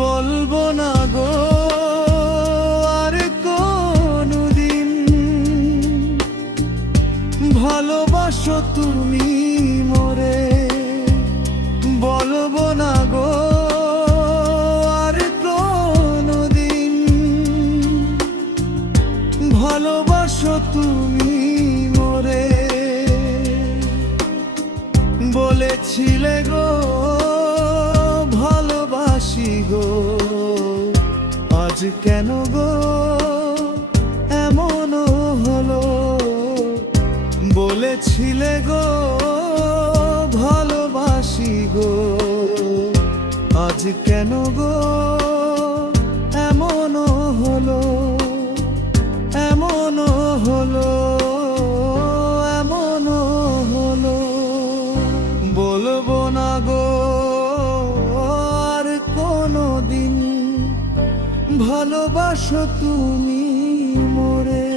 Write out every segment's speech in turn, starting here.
বলবো না গো আর কোনদিন, ভালোবাসো তুমি মোরে। বলবো না গো আর কোনদিন, ভালোবাসো তুমি মোরে। বলেছিলে গো ভালোবাসি গো, আজ কেন গো এমন হলো? বলেছিলে গো ভালোবাসি গো, আজ কেন গো এমন হলো? এমন হলো, এমন হলো। বলবো না গো আর কোনদিন, ভালোবাসো তুমি মোরে।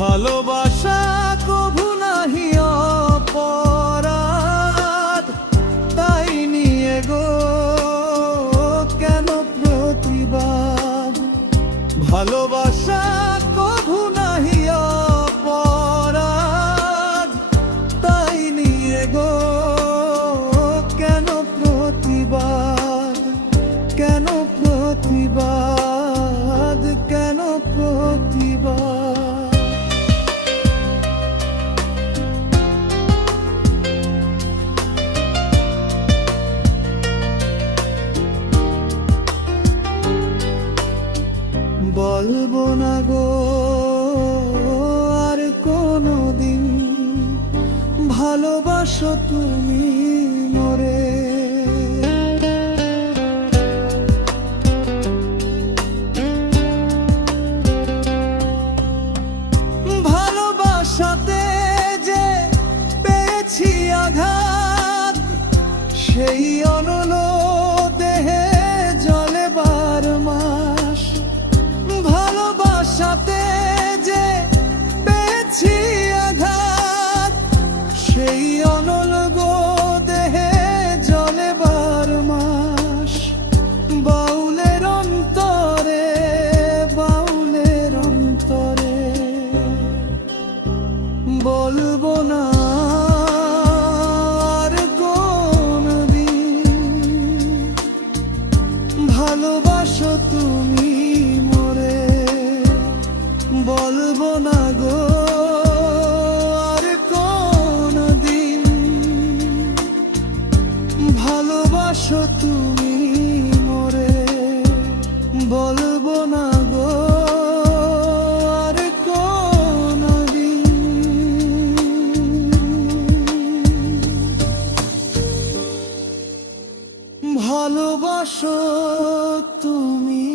ভালোবাসা কভু নাহি অপরাধ, তাই নিয়ে গো কেন প্রতিবাদ? ভালোবাসা কভু নাহি অপরাধ, তাই নিয়ে গো কেন প্রতিবাদ? কেন প্রতিবাদ? কেন প্রতিবাদ? বলবো না গো আর কোনদিন, ভালোবাসো তুমি মোরে। ভালোবাসাতে যে পেয়েছি আঘাত, সেই অনল দেহে জলে 12 মাস। ভালোবাসাতে যে পেয়েছি আঘাত, সেই অনল গো দেহে জলে 12 মাস। বাউলের অন্তরে, বাউলের অন্তরে, বলবো না আর কোনদিন, ভালোবাসো তুমি মোরে। বলবো না গো আর কোনদিন, ভালোবাসো তুমি মোরে। বলবো না গো আর কোনদিন, ভালোবাসো তুমি